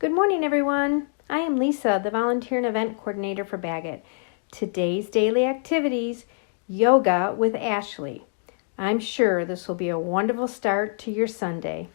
Good morning, everyone. I am Lisa, the Volunteer and Event Coordinator for Bagot. Today's daily activities, yoga with Ashlee. I'm sure this will be a wonderful start to your Sunday.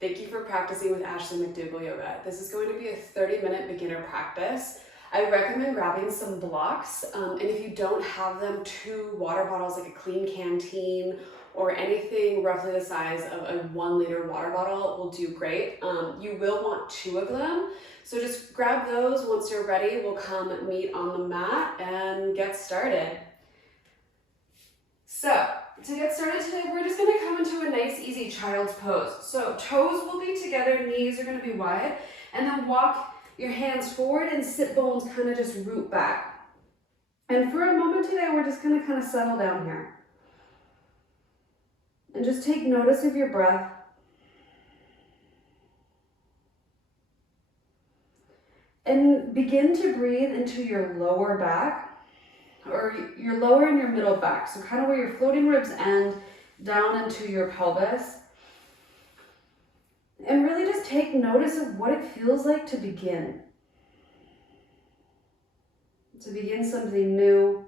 Thank you for practicing with Ashlee McDougall Yoga. This is going to be a 30-minute beginner practice. I recommend grabbing some blocks, and if you don't have them, 2 water bottles like a clean canteen or anything roughly the size of a 1-liter water bottle will do great. You will want 2 of them, so just grab those. Once you're ready, we'll come meet on the mat and get started. So, to get started today, we're just gonna come into a nice, easy child's pose. So toes will be together, knees are gonna be wide, and then walk your hands forward and sit bones kind of just root back. And for a moment today, we're just gonna kind of settle down here. And just take notice of your breath. And begin to breathe into your lower back, or your lower and your middle back. So kind of where your floating ribs end down into your pelvis. And really just take notice of what it feels like to begin. To begin something new.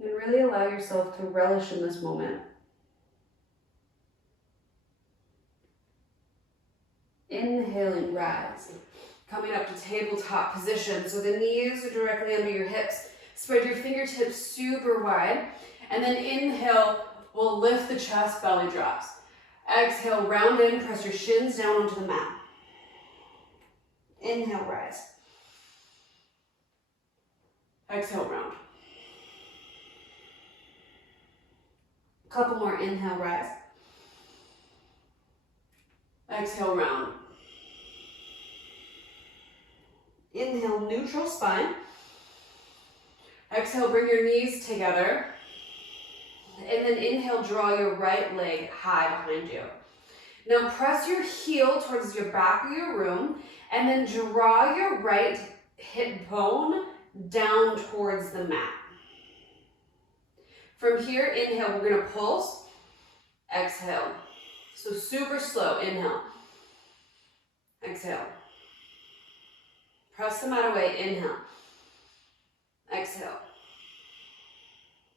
And really allow yourself to relish in this moment. Inhaling, rise. Coming up to tabletop position. So the knees are directly under your hips. Spread your fingertips super wide. And then inhale, we'll lift the chest, belly drops. Exhale, round in, press your shins down onto the mat. Inhale, rise. Exhale, round. A couple more, inhale, rise. Exhale, round. Inhale, neutral spine. Exhale, bring your knees together. And then inhale, draw your right leg high behind you. Now press your heel towards your back of your room and then draw your right hip bone down towards the mat. From here, inhale, we're gonna pulse. Exhale. So super slow, inhale. Exhale. Press the mat away, inhale. Exhale.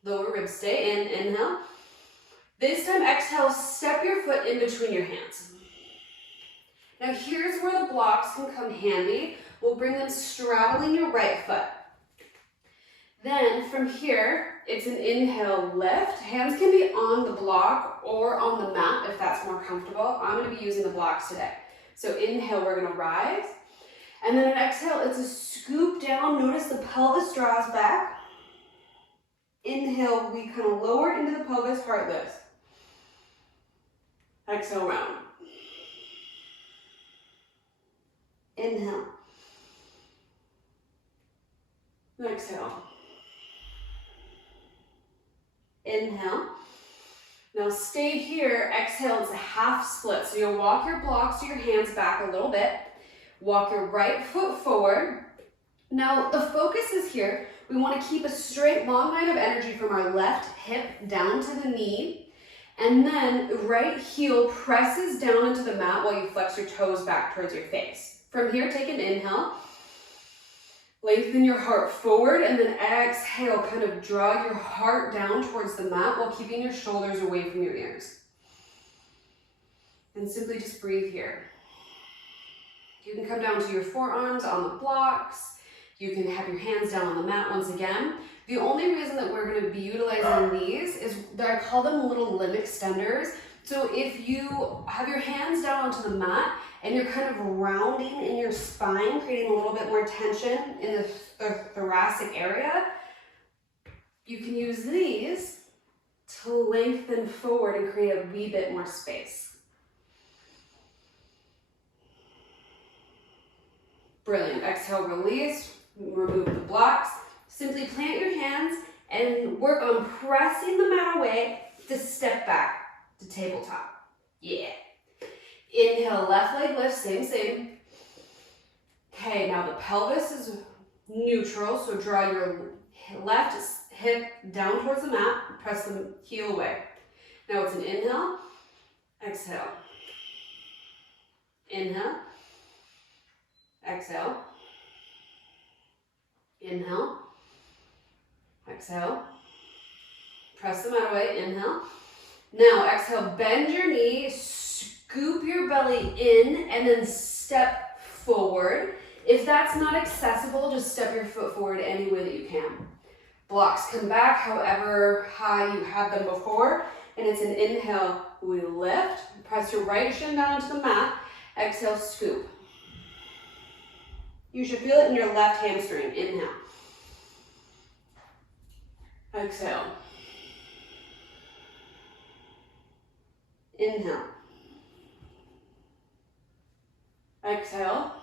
Lower ribs stay in, inhale. This time, exhale, step your foot in between your hands. Now here's where the blocks can come handy. We'll bring them straddling your right foot. Then from here, it's an inhale, lift. Hands can be on the block or on the mat if that's more comfortable. I'm gonna be using the blocks today. So inhale, we're gonna rise. And then an exhale, it's a scoop down. Notice the pelvis draws back. Inhale, we kind of lower into the pelvis, heart lifts. Exhale, round. Inhale. Exhale. Inhale. Now stay here. Exhale, it's a half split. So you'll walk your blocks to your hands back a little bit. Walk your right foot forward. Now the focus is here. We want to keep a straight long line of energy from our left hip down to the knee. And then right heel presses down into the mat while you flex your toes back towards your face. From here, take an inhale. Lengthen your heart forward and then exhale, kind of draw your heart down towards the mat while keeping your shoulders away from your ears. And simply just breathe here. You can come down to your forearms on the blocks. You can have your hands down on the mat once again. The only reason that we're going to be utilizing these is that I call them little limb extenders. So if you have your hands down onto the mat and you're kind of rounding in your spine, creating a little bit more tension in the thoracic area, you can use these to lengthen forward and create a wee bit more space. Brilliant. Exhale, release, remove the blocks. Simply plant your hands and work on pressing the mat away to step back to tabletop. Yeah. Inhale, left leg lift, same. Okay, now the pelvis is neutral, so draw your left hip down towards the mat, press the heel away. Now it's an inhale, exhale. Inhale, exhale. Inhale, exhale. Press the mat away, inhale. Now exhale, bend your knee, scoop your belly in, and then step forward. If that's not accessible, just step your foot forward any way that you can. Blocks come back however high you had them before, and it's an inhale, we lift. Press your right shin down into the mat. Exhale, scoop. You should feel it in your left hamstring. Inhale. Exhale. Inhale. Exhale.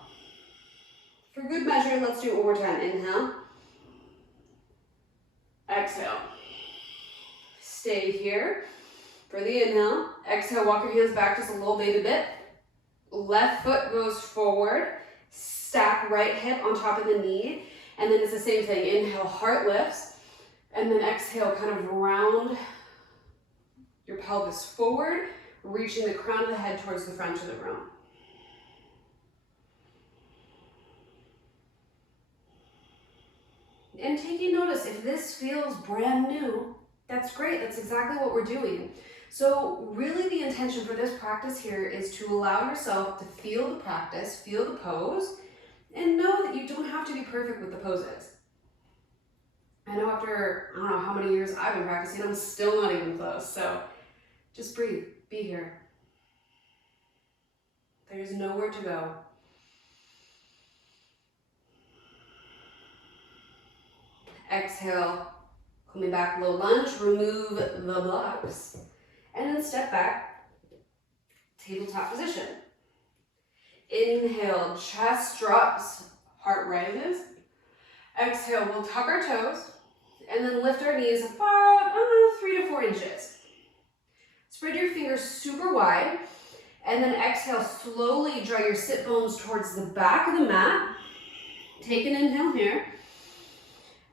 For good measure, let's do it one more time. Inhale. Exhale. Stay here for the inhale. Exhale, walk your hands back just a little baby bit. Left foot goes forward. Stack right hip on top of the knee. And then it's the same thing. Inhale, heart lifts. And then exhale, kind of round your pelvis forward, reaching the crown of the head towards the front of the room. And taking notice, if this feels brand new, that's great. That's exactly what we're doing. So really the intention for this practice here is to allow yourself to feel the practice, feel the pose, and know that you don't have to be perfect with the poses. I know after, I don't know how many years I've been practicing, I'm still not even close. So just breathe, be here. There's nowhere to go. Exhale, coming back, low lunge, remove the blocks. And then step back, tabletop position. Inhale, chest drops, heart rises. Exhale, we'll tuck our toes and then lift our knees about 3 to 4 inches. Spread your fingers super wide and then exhale, slowly draw your sit bones towards the back of the mat. Take an inhale here.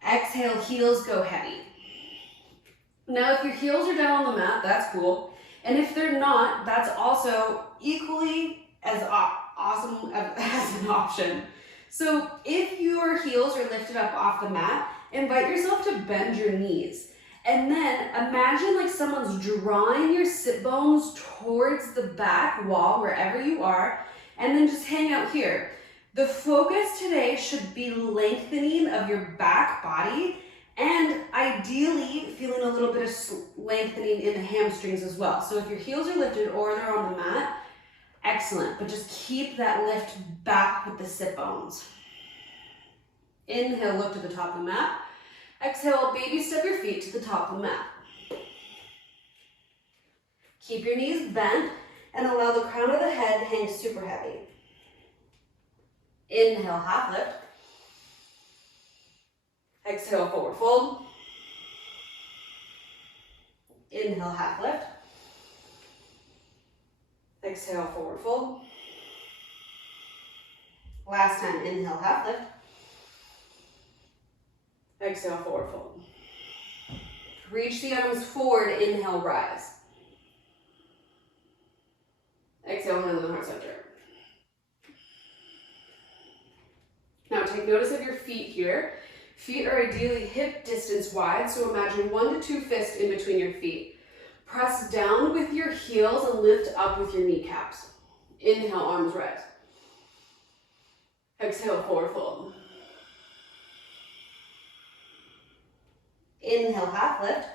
Exhale, heels go heavy. Now if your heels are down on the mat, that's cool. And if they're not, that's also equally as awesome as an option. So if your heels are lifted up off the mat, invite yourself to bend your knees. And then imagine like someone's drawing your sit bones towards the back wall, wherever you are, and then just hang out here. The focus today should be lengthening of your back body and ideally feeling a little bit of lengthening in the hamstrings as well. So if your heels are lifted or they're on the mat, excellent, but just keep that lift back with the sit bones. Inhale, look to the top of the mat. Exhale, baby step your feet to the top of the mat. Keep your knees bent and allow the crown of the head hang super heavy. Inhale, half lift. Exhale, forward fold. Inhale, half lift. Exhale, forward fold. Last time, inhale, half lift. Exhale, forward fold. Reach the arms forward, inhale, rise. Exhale, hand on the heart center. Now take notice of your feet here. Feet are ideally hip distance wide, so imagine 1 to 2 fists in between your feet. Press down with your heels and lift up with your kneecaps. Inhale, arms rise. Exhale, forward fold. Inhale, half lift.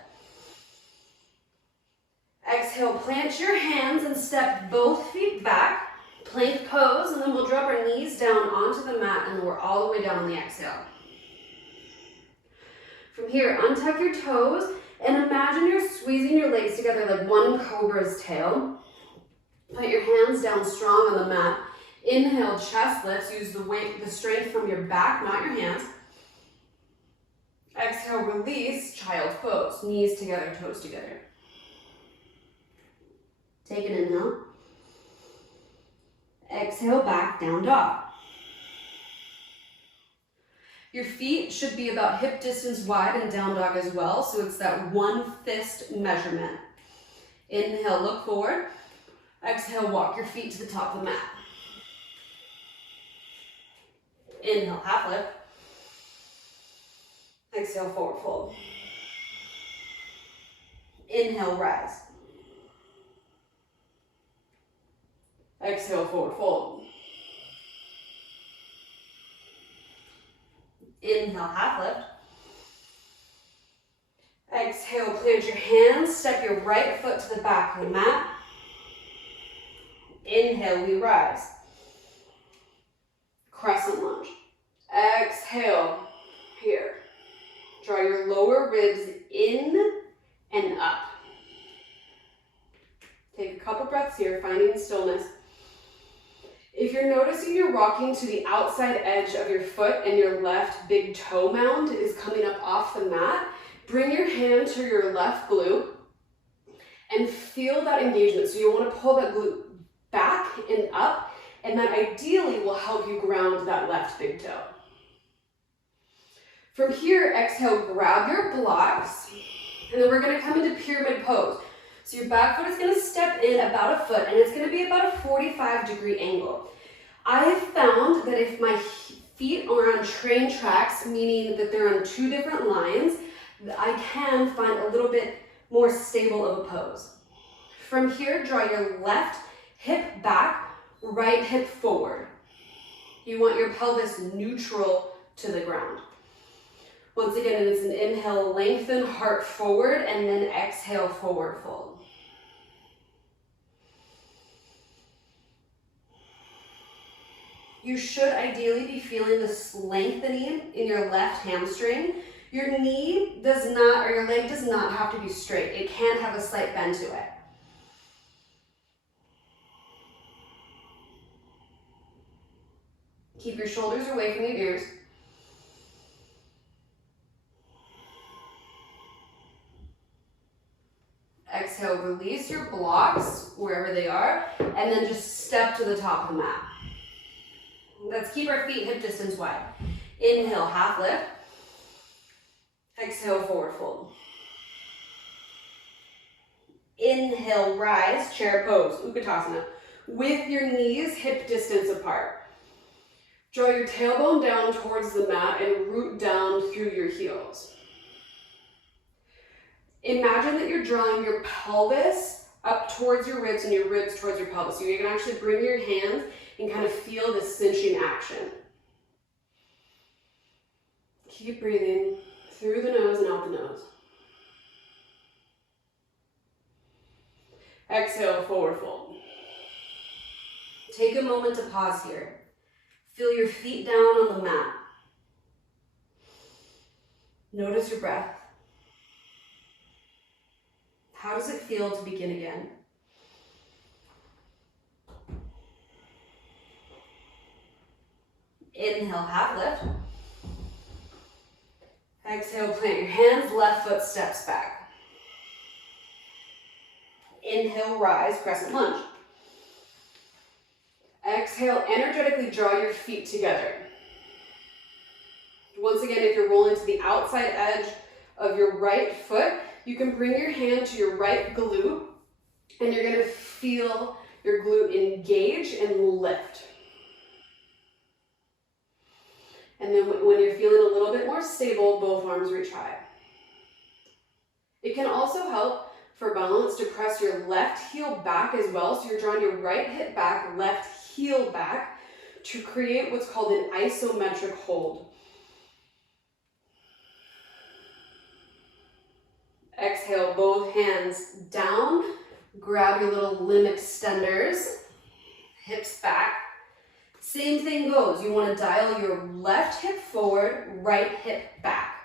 Exhale, plant your hands and step both feet back. Plank pose, and then we'll drop our knees down onto the mat, and then we're all the way down on the exhale. From here, untuck your toes, and imagine you're squeezing your legs together like one cobra's tail. Put your hands down strong on the mat. Inhale, chest lifts. Use the weight, the strength from your back, not your hands. Exhale, release, child's pose. Knees together, toes together. Take an inhale. Exhale, back, down dog. Your feet should be about hip distance wide in down dog as well, so it's that one fist measurement. Inhale, look forward. Exhale, walk your feet to the top of the mat. Inhale, half lift. Exhale, forward fold. Inhale, rise. Exhale, forward fold. Inhale, half lift. Exhale, plant your hands, step your right foot to the back of the mat. Inhale, we rise. Crescent lunge. Exhale, here. Draw your lower ribs in and up. Take a couple breaths here, finding stillness. If you're noticing you're rocking to the outside edge of your foot and your left big toe mound is coming up off the mat, bring your hand to your left glute and feel that engagement. So you want to pull that glute back and up, and that ideally will help you ground that left big toe. From here, exhale, grab your blocks, and then we're going to come into pyramid pose. So your back foot is going to step in about a foot, and it's going to be about a 45-degree angle. I have found that if my feet are on train tracks, meaning that they're on two different lines, I can find a little bit more stable of a pose. From here, draw your left hip back, right hip forward. You want your pelvis neutral to the ground. Once again, it's an inhale, lengthen, heart forward, and then exhale, forward fold. You should ideally be feeling this lengthening in your left hamstring. Your knee does not, or your leg does not have to be straight. It can have a slight bend to it. Keep your shoulders away from your ears. Exhale, release your blocks wherever they are, and then just step to the top of the mat. Let's keep our feet hip distance wide. Inhale, half lift. Exhale, forward fold. Inhale, rise, chair pose, Utkatasana, with your knees hip distance apart. Draw your tailbone down towards the mat and root down through your heels. Imagine that you're drawing your pelvis up towards your ribs and your ribs towards your pelvis. So you can actually bring your hands and kind of feel this cinching action. Keep breathing through the nose and out the nose. Exhale, forward fold. Take a moment to pause here. Feel your feet down on the mat. Notice your breath. How does it feel to begin again? Inhale, half lift. Exhale, plant your hands, left foot steps back. Inhale, rise, crescent lunge. Exhale, energetically draw your feet together. Once again, if you're rolling to the outside edge of your right foot, you can bring your hand to your right glute, and you're going to feel your glute engage and lift. And then when you're feeling a little bit more stable, both arms reach high. It can also help for balance to press your left heel back as well. So you're drawing your right hip back, left heel back to create what's called an isometric hold. Exhale, both hands down. Grab your little limb extenders, hips back. Same thing goes. You want to dial your left hip forward, right hip back.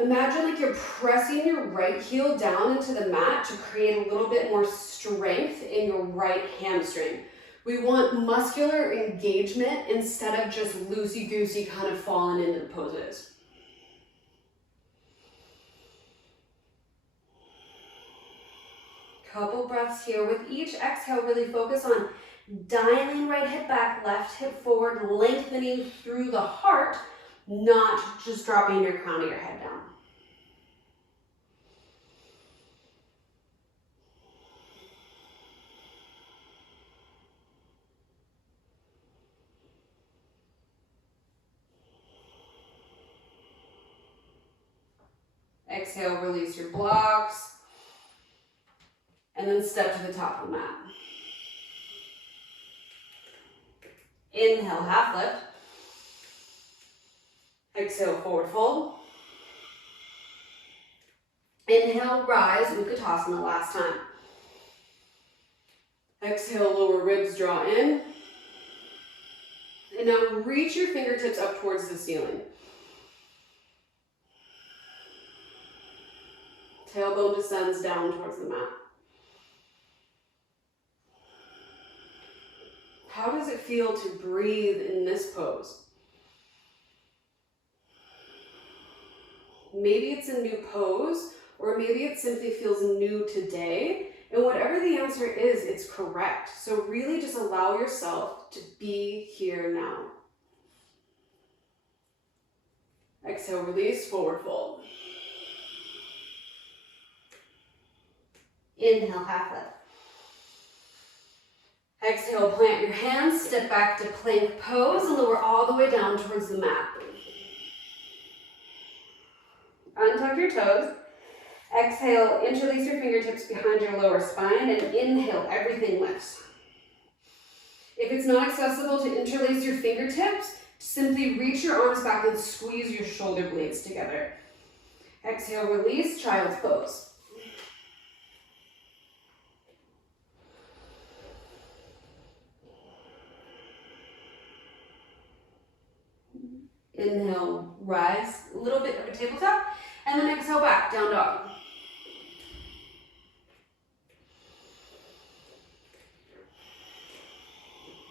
Imagine like you're pressing your right heel down into the mat to create a little bit more strength in your right hamstring. We want muscular engagement instead of just loosey-goosey kind of falling into the poses. Couple breaths here. With each exhale, really focus on Dialing right hip back, left hip forward, lengthening through the heart, not just dropping your crown of your head down. Exhale, release your blocks, and then step to the top of the mat. Inhale, half lift. Exhale, forward fold. Inhale, rise, Utkatasana last time. Exhale, lower ribs draw in. And now reach your fingertips up towards the ceiling. Tailbone descends down towards the mat. How does it feel to breathe in this pose? Maybe it's a new pose, or maybe it simply feels new today. And whatever the answer is, it's correct. So really just allow yourself to be here now. Exhale, release, forward fold. Inhale, half lift. Exhale, plant your hands, step back to plank pose, and lower all the way down towards the mat. Untuck your toes. Exhale, interlace your fingertips behind your lower spine, and inhale, everything lifts. If it's not accessible to interlace your fingertips, simply reach your arms back and squeeze your shoulder blades together. Exhale, release, child's pose. Inhale, rise, a little bit of a tabletop, and then exhale back, down dog.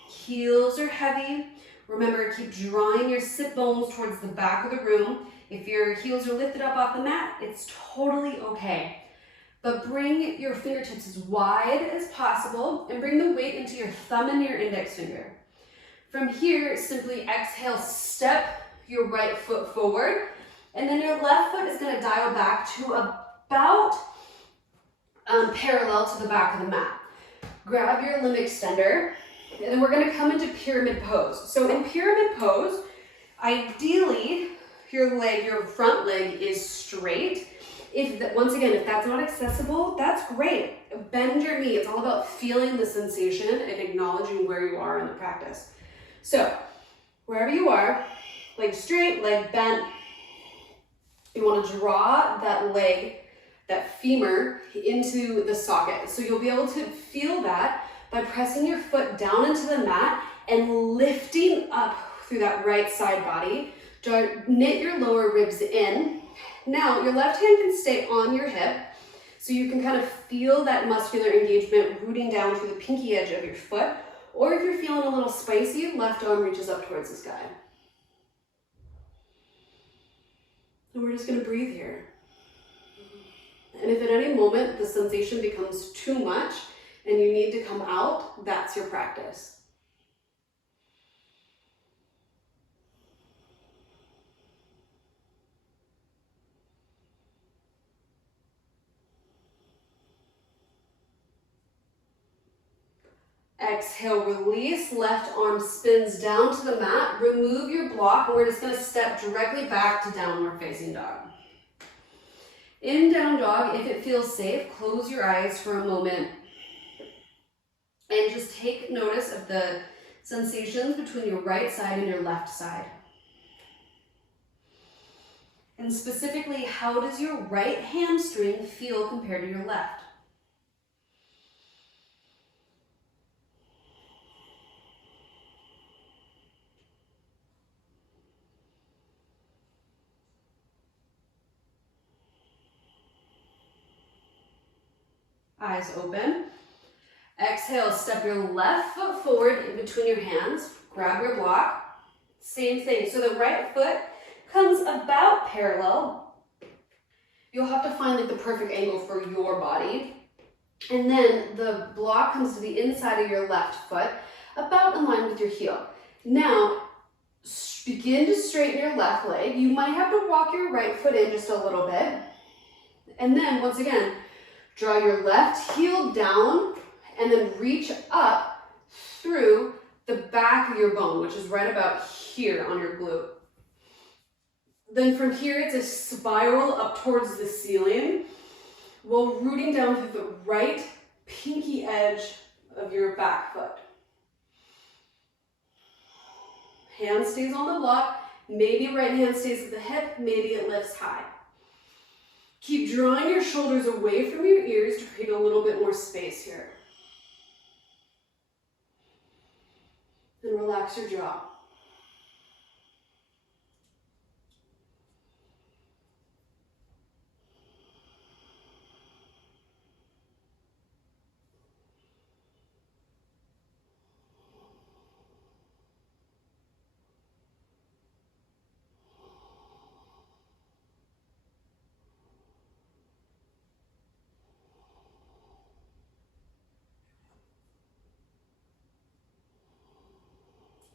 Heels are heavy. Remember, keep drawing your sit bones towards the back of the room. If your heels are lifted up off the mat, it's totally okay. But bring your fingertips as wide as possible and bring the weight into your thumb and your index finger. From here, simply exhale, step your right foot forward, and then your left foot is going to dial back to about parallel to the back of the mat. Grab your limb extender, and then we're going to come into pyramid pose. So in pyramid pose, ideally, your front leg is straight. Once again, if that's not accessible, that's great. Bend your knee. It's all about feeling the sensation and acknowledging where you are in the practice. So wherever you are, leg straight, leg bent. You want to draw that leg, that femur, into the socket. So you'll be able to feel that by pressing your foot down into the mat and lifting up through that right side body. Knit your lower ribs in. Now, your left hand can stay on your hip, so you can kind of feel that muscular engagement rooting down through the pinky edge of your foot. Or if you're feeling a little spicy, left arm reaches up towards the sky. And we're just going to breathe here. And if at any moment the sensation becomes too much and you need to come out, that's your practice. Exhale, release, left arm spins down to the mat, remove your block, and we're just going to step directly back to downward facing dog. In down dog, if it feels safe, close your eyes for a moment and just take notice of the sensations between your right side and your left side. And specifically, how does your right hamstring feel compared to your left? Eyes open. Exhale, step your left foot forward in between your hands. Grab your block. Same thing. So the right foot comes about parallel. You'll have to find the perfect angle for your body. And then the block comes to the inside of your left foot, about in line with your heel. Now, begin to straighten your left leg. You might have to walk your right foot in just a little bit. And then, once again, draw your left heel down and then reach up through the back of your bone, which is right about here on your glute. Then from here, it's a spiral up towards the ceiling while rooting down through the right pinky edge of your back foot. Hand stays on the block, maybe right hand stays at the hip, maybe it lifts high. Keep drawing your shoulders away from your ears to create a little bit more space here. And relax your jaw.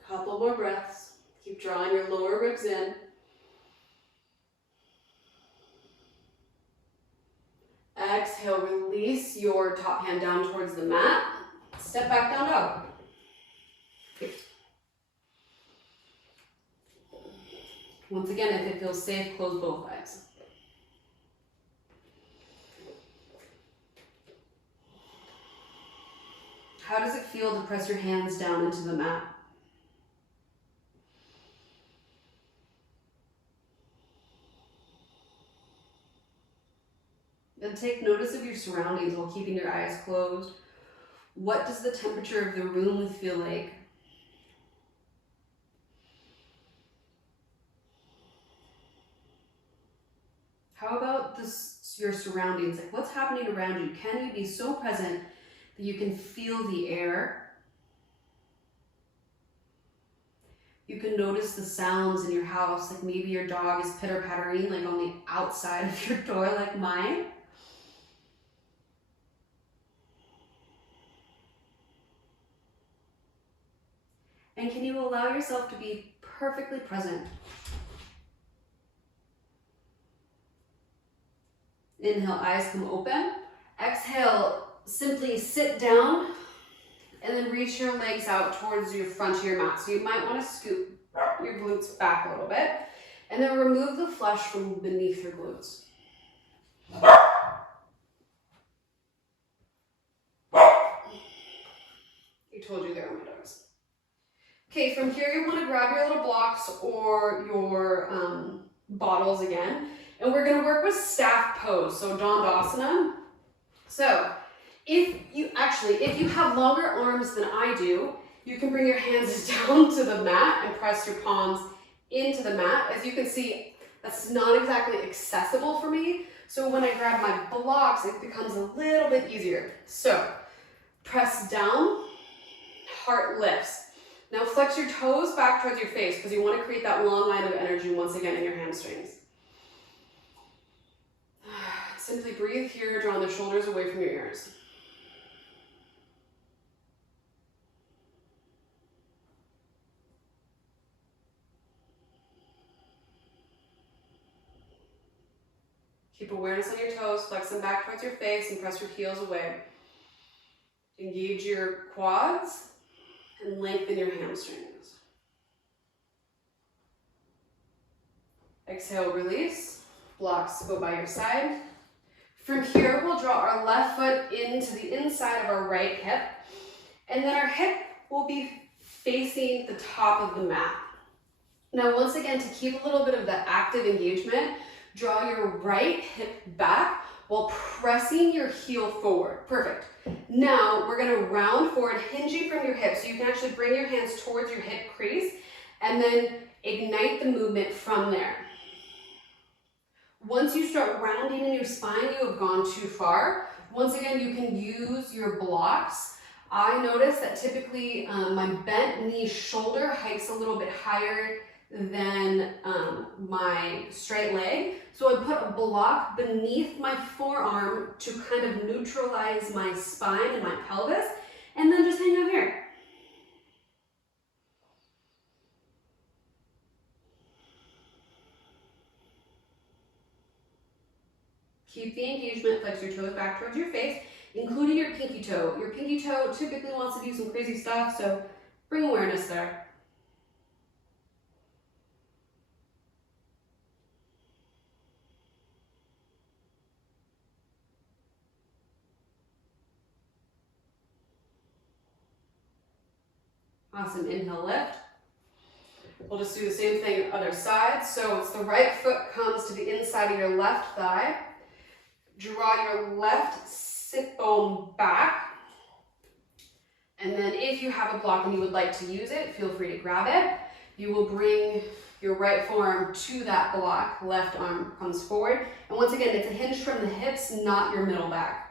Couple more breaths. Keep drawing your lower ribs in. Exhale, release your top hand down towards the mat. Step back down dog. Once again, if it feels safe, close both eyes. How does it feel to press your hands down into the mat? And take notice of your surroundings while keeping your eyes closed. What does the temperature of the room feel like? How about your surroundings? Like, what's happening around you? Can you be so present that you can feel the air? You can notice the sounds in your house, like maybe your dog is pitter-pattering like on the outside of your door like mine. And can you allow yourself to be perfectly present? Inhale, eyes come open. Exhale, simply sit down and then reach your legs out towards your front of your mat. So you might want to scoop your glutes back a little bit and then remove the flesh from beneath your glutes. I told you they were my dogs. Okay, from here you want to grab your little blocks or your bottles again, and we're going to work with staff pose, so Dandasana. So if you have longer arms than I do, you can bring your hands down to the mat and press your palms into the mat. As you can see, that's not exactly accessible for me, so when I grab my blocks, it becomes a little bit easier. So press down, heart lifts. Now flex your toes back towards your face because you want to create that long line of energy once again in your hamstrings. Simply breathe here, drawing the shoulders away from your ears. Keep awareness on your toes, flex them back towards your face and press your heels away. Engage your quads and lengthen your hamstrings. Exhale, release. Blocks go by your side. From here, we'll draw our left foot into the inside of our right hip, and then our hip will be facing the top of the mat. Now, once again, to keep a little bit of that active engagement, draw your right hip back while pressing your heel forward. Perfect. Now we're going to round forward, hinging from your hips. So you can actually bring your hands towards your hip crease and then ignite the movement from there. Once you start rounding in your spine, you have gone too far. Once again, you can use your blocks. I notice that typically my bent knee shoulder hikes a little bit higher than my straight leg. So I put a block beneath my forearm to kind of neutralize my spine and my pelvis, and then just hang out here. Keep the engagement, flex your toes back towards your face, including your pinky toe. Your pinky toe typically wants to do some crazy stuff, so bring awareness there. Awesome, inhale, lift. We'll just do the same thing other side. So it's the right foot comes to the inside of your left thigh. Draw your left sit bone back. And then if you have a block and you would like to use it, feel free to grab it. You will bring your right forearm to that block. Left arm comes forward. And once again, it's a hinge from the hips, not your middle back.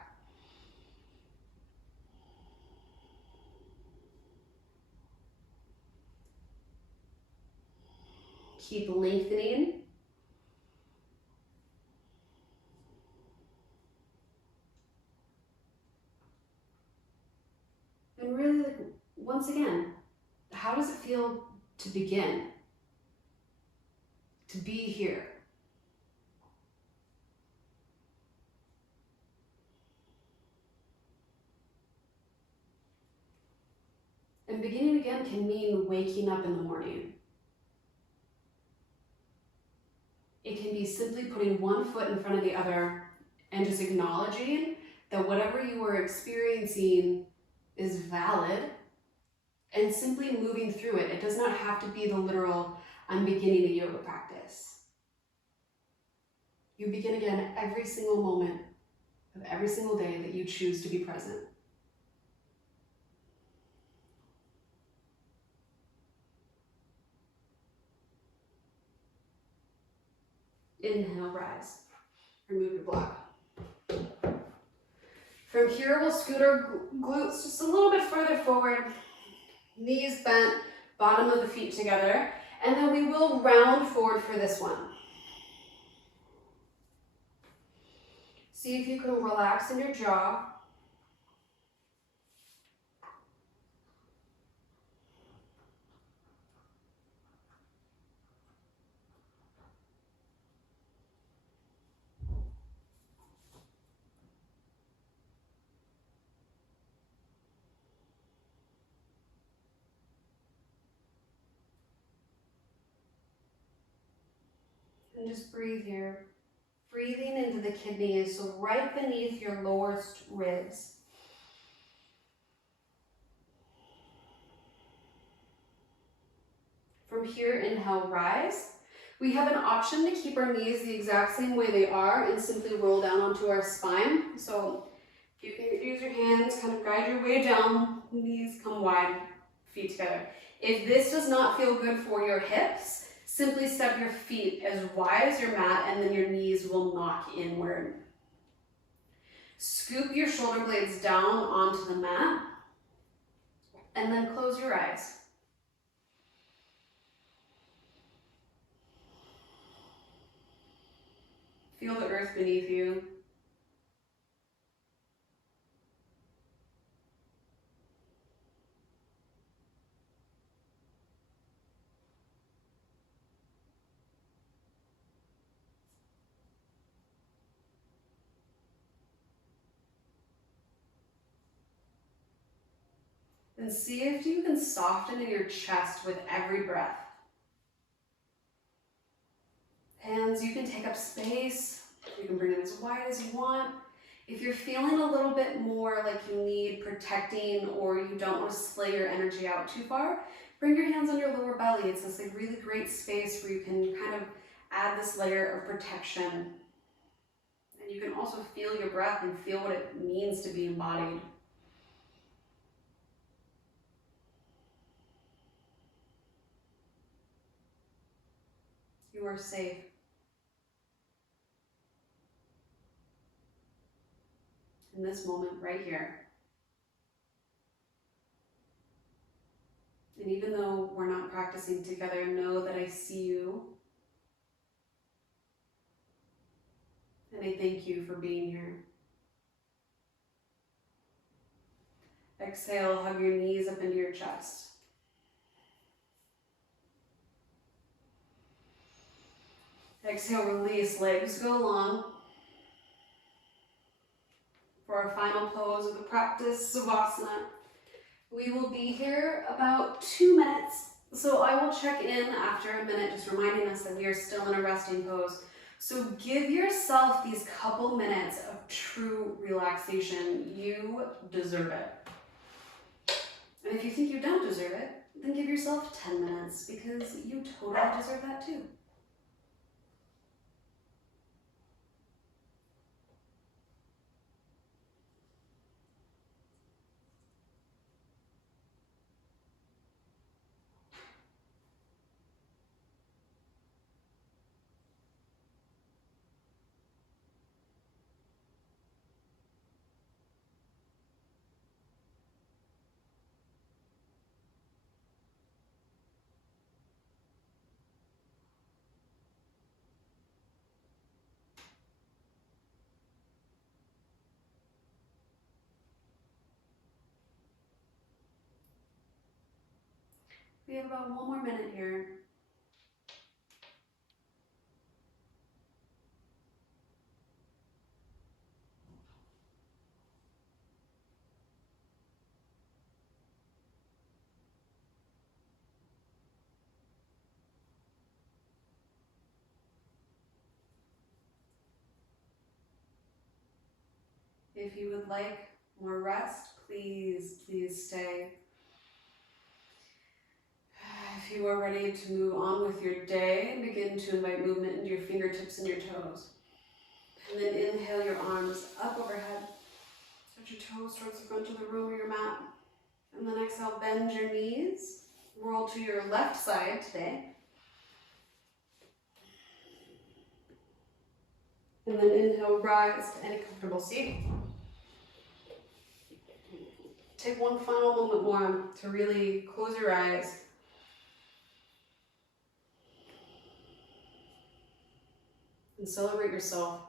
Keep lengthening. And really, once again, how does it feel to begin? To be here? And beginning again can mean waking up in the morning. It can be simply putting one foot in front of the other and just acknowledging that whatever you are experiencing is valid and simply moving through it. It does not have to be the literal, I'm beginning a yoga practice. You begin again every single moment of every single day that you choose to be present. Inhale, rise. Remove your block. From here, we'll scoot our glutes just a little bit further forward. Knees bent, bottom of the feet together. And then we will round forward for this one. See if you can relax in your jaw. And just breathe here. Breathing into the kidneys, so right beneath your lowest ribs. From here, inhale, rise. We have an option to keep our knees the exact same way they are and simply roll down onto our spine. So you can use your hands, kind of guide your way down, knees come wide, feet together. If this does not feel good for your hips, simply step your feet as wide as your mat and then your knees will knock inward. Scoop your shoulder blades down onto the mat and then close your eyes. Feel the earth beneath you. And see if you can soften in your chest with every breath. Hands, you can take up space. You can bring them as wide as you want. If you're feeling a little bit more like you need protecting or you don't want to splay your energy out too far, bring your hands on your lower belly. It's this like really great space where you can kind of add this layer of protection. And you can also feel your breath and feel what it means to be embodied. You are safe. In this moment right here. And even though we're not practicing together, know that I see you. And I thank you for being here. Exhale, hug your knees up into your chest. Exhale, release, legs go long. For our final pose of the practice, Savasana. We will be here about 2 minutes, so I will check in after a minute, just reminding us that we are still in a resting pose. So give yourself these couple minutes of true relaxation. You deserve it. And if you think you don't deserve it, then give yourself 10 minutes, because you totally deserve that too. We have about 1 more minute here. If you would like more rest, please stay. If you are ready to move on with your day, begin to invite movement into your fingertips and your toes. And then inhale your arms up overhead. Touch your toes towards the front of the room or your mat. And then exhale, bend your knees. Roll to your left side today. And then inhale, rise to any comfortable seat. Take one final moment more to really close your eyes. And celebrate yourself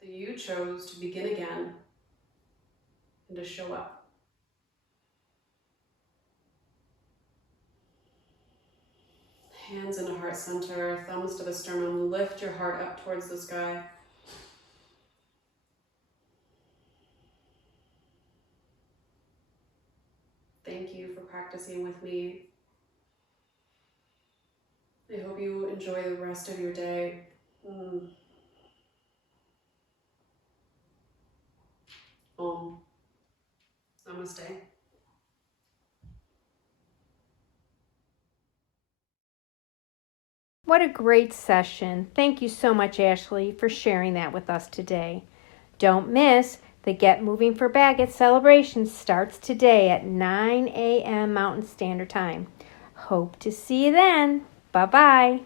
that you chose to begin again and to show up. Hands in a heart center, thumbs to the sternum. Lift your heart up towards the sky. Thank you for practicing with me. I hope you enjoy the rest of your day. Om. Namaste. What a great session. Thank you so much, Ashlee, for sharing that with us today. Don't miss the Get Moving for Bagot celebration starts today at 9 a.m. Mountain Standard Time. Hope to see you then. Bye-bye.